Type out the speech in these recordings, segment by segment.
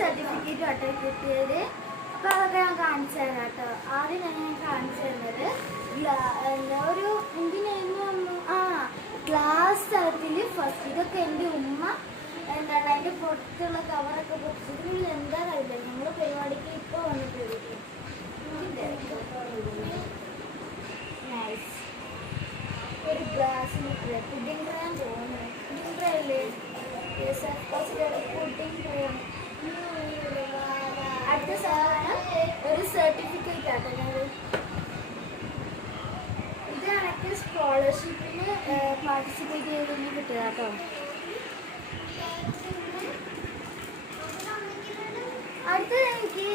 Certificate ആട്ടോ കിട്ടിയത്. അപ്പോൾ അതൊക്കെ ഞാൻ കാണിച്ചു തരാം കേട്ടോ. ആദ്യം ഞാൻ കാണിച്ചു തരുന്നത് ഒരു എന്തിനായിരുന്നു ഗ്ലാസ് തരത്തിൽ ഫസ്റ്റ്. ഇതൊക്കെ എൻ്റെ ഉമ്മ എന്താണ് അതിൻ്റെ പുറത്തുള്ള കവറൊക്കെ പൊട്ടിച്ചിട്ട് എന്താ അറിയില്ല. നമ്മൾ പരിപാടിക്ക് ഇപ്പോൾ വന്നിട്ട് നൈസ് ഒരു ഗ്ലാസ്സിന് പുഡിംഗ് ട്രേ തോന്നുന്നു. പുഡിംഗ് ട്രേ അല്ലേ? Pudding tray. അടുത്ത സാധനം ഒരു സർട്ടിഫിക്കറ്റ് ആട്ടോ. ഇത് എനിക്ക് സ്കോളർഷിപ്പിന് പാർട്ടിസിപ്പേറ്റ് ചെയ്തെന്ന് കിട്ടുക കേട്ടോ. അടുത്തത് എനിക്ക്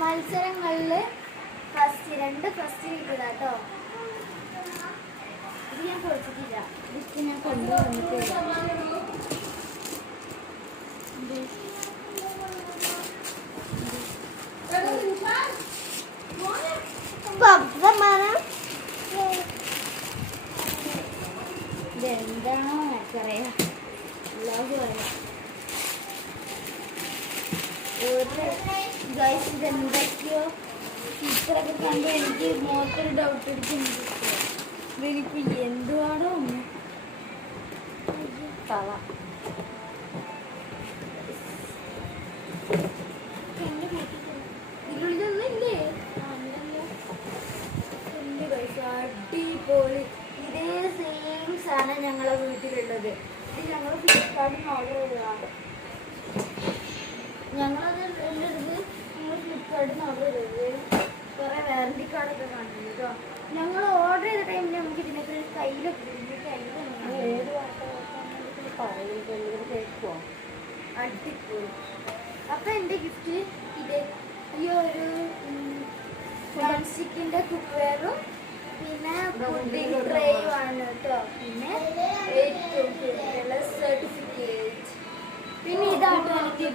മത്സരങ്ങളിൽ രണ്ട് ഫസ്റ്റ് കിട്ടുക കേട്ടോ. ഇത് ഞാൻ കൊടുത്തിട്ടില്ല. ഇത് ഞാൻ കൊണ്ടുവന്നിട്ട് ഇതെന്താണോ എനിക്കറിയാം. ഇതെന്തൊക്കെയോ ടീച്ചറൊക്കെ കണ്ട് എനിക്ക് മോത്തൊരു ഡൗട്ട് അടിക്കുന്നുണ്ട്. ഇവരിപ്പോ എന്തുവാണോ തള ഇതിലുള്ളിലൊന്നും ഇല്ലേ? അടിപൊളി. ഇതേ സെയിം സാധനം ഞങ്ങളെ വീട്ടിലുള്ളത്. ഇത് ഞങ്ങൾ ഫ്ലിപ്കാർട്ടിൽ ഓർഡർ ചെയ്തതാണ്. ഞങ്ങളത് എടുത്ത് ഞങ്ങൾ ഫ്ലിപ്കാർട്ടിൽ ഓർഡർ ചെയ്തത്. കുറേ വാറണ്ടി കാർഡൊക്കെ കാണിക്കുന്നു കേട്ടോ. ഞങ്ങൾ ഓർഡർ ചെയ്ത ടൈമിൽ നമുക്ക് ഇതിനൊക്കെ കയ്യിലൊക്കെ ഏത് കേൾക്കുമോ? അടിപൊളി. അപ്പം എൻ്റെ ഗിഫ്റ്റ് ഇത് ഈ ഒരു നോൺ സ്റ്റിക്കിൻ്റെ കുക്ക്വെയറും പിന്നെ പുഡിംഗ് ട്രേയും ആണ് കേട്ടോ. പിന്നെ ഏറ്റവും കൂടുതലുള്ള സർട്ടിഫിക്കറ്റ്. പിന്നെ ഇതാണ് എനിക്ക്